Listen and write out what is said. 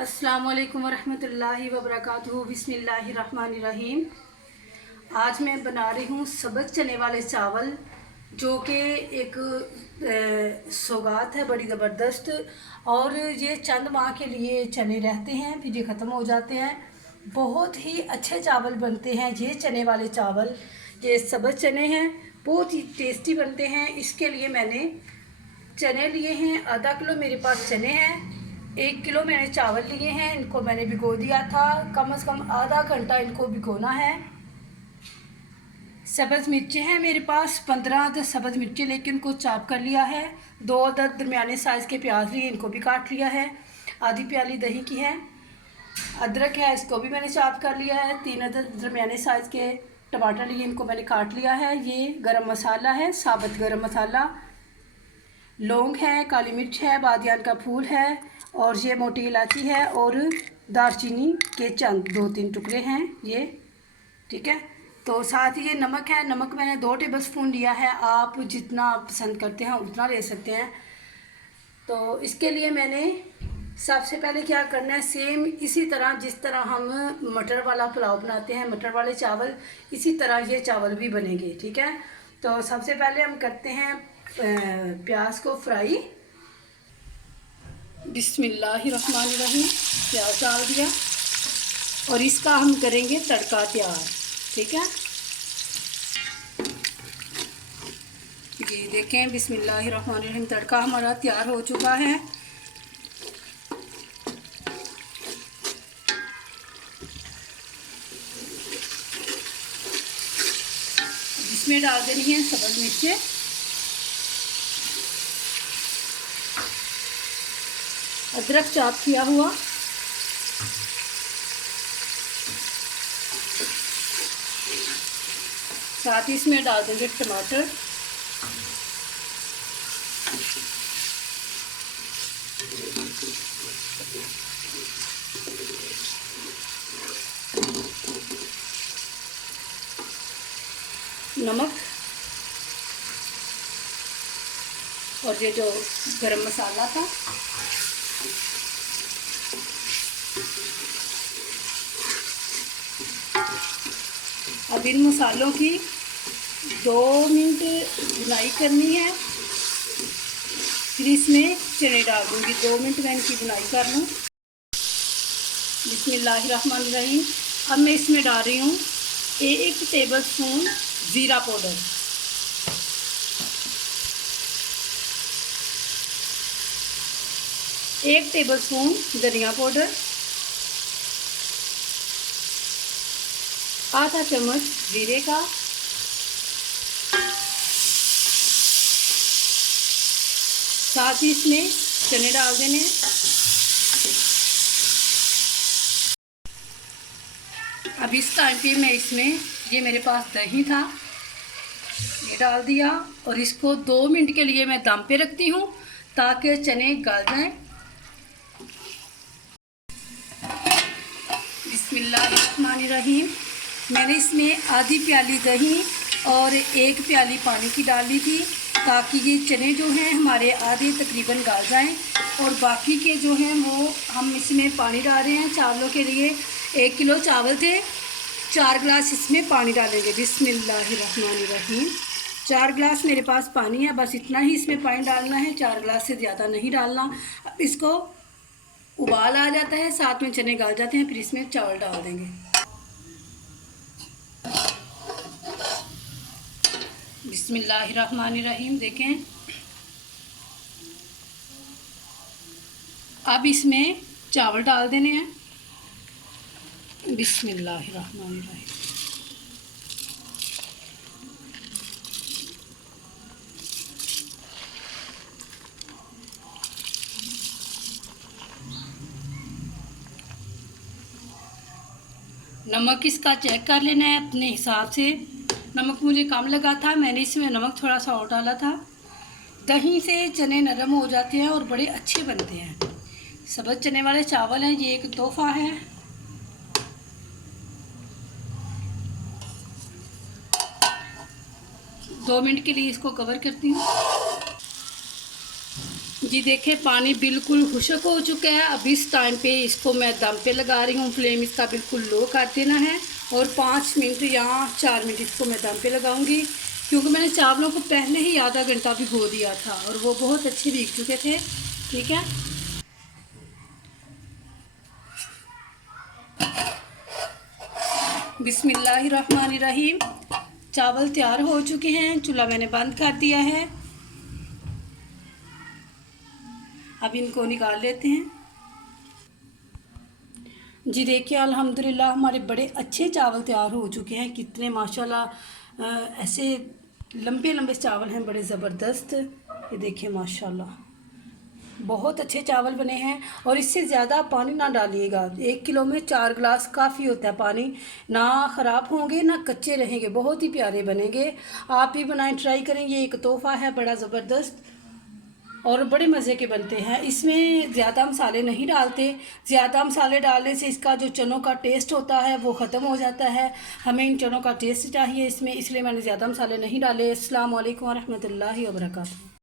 अस्सलामुअलैकुम वरहमतुल्लाहि वबरकातुहू। बिस्मिल्लाहिर्रहमानिर्रहीम। आज मैं बना रही हूँ सब्ज़ चने वाले चावल, जो कि एक सौगात है बड़ी ज़बरदस्त। और ये चंद माह के लिए चने रहते हैं, फिर ये ख़त्म हो जाते हैं। बहुत ही अच्छे चावल बनते हैं ये चने वाले चावल। ये सब्ज़ चने हैं, बहुत ही टेस्टी बनते हैं। इसके लिए मैंने चने लिए हैं, आधा किलो मेरे पास चने हैं। 1 किलो मैंने चावल लिए हैं, इनको मैंने भिगो दिया था। कम से कम आधा घंटा इनको भिगोना है। सब्ज़ मिर्चें हैं मेरे पास 15 सब्ज़ मिर्चें लेके उनको चॉप कर लिया है। 2 अदद दरमियाने साइज़ के प्याज लिए, इनको भी काट लिया है। आधी प्याली दही की है। अदरक है, इसको भी मैंने चॉप कर लिया है। 3 अदद दरमियाने साइज़ के टमाटर लिए, इनको मैंने काट लिया है। ये गरम मसाला है, साबुत गरम मसाला। लौंग है, काली मिर्च है, बादियान का फूल है, और ये मोटी इलायची है, और दालचीनी के चंद 2-3 टुकड़े हैं ये, ठीक है। तो साथ ही ये नमक है, नमक मैंने 2 टेबल स्पून लिया है। आप जितना पसंद करते हैं उतना ले सकते हैं। तो इसके लिए मैंने सबसे पहले क्या करना है, सेम इसी तरह जिस तरह हम मटर वाला पुलाव बनाते हैं, मटर वाले चावल, इसी तरह ये चावल भी बनेंगे, ठीक है। तो सबसे पहले हम करते हैं प्याज को फ्राई। बिस्मिल्लाहिर्रहमानिर्रहीम। प्याज डाल दिया और इसका हम करेंगे तड़का तैयार, ठीक है। ये देखें, बिस्मिल्लाहिर्रहमानिर्रहीम, तड़का हमारा तैयार हो चुका है। इसमें डाल देनी है सब्ज़ मिर्चें, अदरक चॉप किया हुआ, साथ ही इसमें डाल देंगे टमाटर, नमक, और ये जो गरम मसाला था। अब इन मसालों की 2 मिनट भुनाई करनी है, फिर इसमें चने डाल दूँगी। 2 मिनट मैं इनकी भुनाई कर लूँ। बिस्मिल्लाहिर्रहमानिर्रहीम। अब मैं इसमें डाल रही हूँ 1 टेबल स्पून ज़ीरा पाउडर, 1 टेबल स्पून धनिया पाउडर, आधा चम्मच जीरे का, साथ ही इसमें चने डाल देने हैं। अब इस टाइम पे मैं इसमें, ये मेरे पास दही था, ये डाल दिया और इसको 2 मिनट के लिए मैं दम पे रखती हूँ ताकि चने गल जाएं। बिस्मिल्लाहिर्रहमानिर्रहीम। मैंने इसमें आधी प्याली दही और 1 प्याली पानी की डाली थी, ताकि ये चने जो हैं हमारे आधे तकरीबन गल जाएं। और बाकी के जो हैं वो हम इसमें पानी डाल रहे हैं। चावलों के लिए 1 किलो चावल थे, 4 गिलास इसमें पानी डालेंगे। बिस्मिल्लाहिर्रहमानिर्रहीम। 4 गिलास मेरे पास पानी है, बस इतना ही इसमें पानी डालना है, 4 गिलास से ज़्यादा नहीं डालना। अब इसको उबाल आ जाता है, साथ में चने गल जाते हैं, फिर इसमें चावल डाल देंगे। बिस्मिल्लाहिर्रहमानिर्रहीम। देखें, अब इसमें चावल डाल देने हैं। बिस्मिल्लाहिर्रहमानिर्रहीम। नमक इसका चेक कर लेना है अपने हिसाब से। नमक मुझे कम लगा था, मैंने इसमें नमक थोड़ा सा और डाला था। दही से चने नरम हो जाते हैं और बड़े अच्छे बनते हैं। सब्ज़ चने वाले चावल हैं, ये एक तोहफ़ा है। 2 मिनट के लिए इसको कवर करती हूँ। जी देखिए पानी बिल्कुल खुश्क हो चुका है। अब इस टाइम पे इसको मैं दम पे लगा रही हूँ। फ्लेम इसका बिल्कुल लो कर देना है और 5 मिनट या 4 मिनट इसको मैं दम पे लगाऊंगी, क्योंकि मैंने चावलों को पहले ही आधा घंटा भिगो दिया था और वो बहुत अच्छे भीग चुके थे। ठीक है, बिस्मिल्लाहिर्रहमानिर्रहीम। चावल तैयार हो चुके हैं, चूल्हा मैंने बंद कर दिया है। अब इनको निकाल लेते हैं। जी देखिए अल्हम्दुलिल्लाह हमारे बड़े अच्छे चावल तैयार हो चुके हैं। कितने माशाल्लाह ऐसे लंबे लंबे चावल हैं, बड़े ज़बरदस्त। ये देखिए माशाल्लाह बहुत अच्छे चावल बने हैं। और इससे ज़्यादा पानी ना डालिएगा। 1 किलो में 4 गिलास काफ़ी होता है पानी। ना ख़राब होंगे ना कच्चे रहेंगे, बहुत ही प्यारे बनेंगे। आप भी बनाएं, ट्राई करें। ये एक तोहफ़ा है बड़ा ज़बरदस्त और बड़े मज़े के बनते हैं। इसमें ज़्यादा मसाले नहीं डालते। ज़्यादा मसाले डालने से इसका जो चनों का टेस्ट होता है वो ख़त्म हो जाता है। हमें इन चनों का टेस्ट चाहिए इसमें, इसलिए मैंने ज़्यादा मसाले नहीं डाले। अस्सलाम वालेकुम व रहमतुल्लाहि व बरकातहू।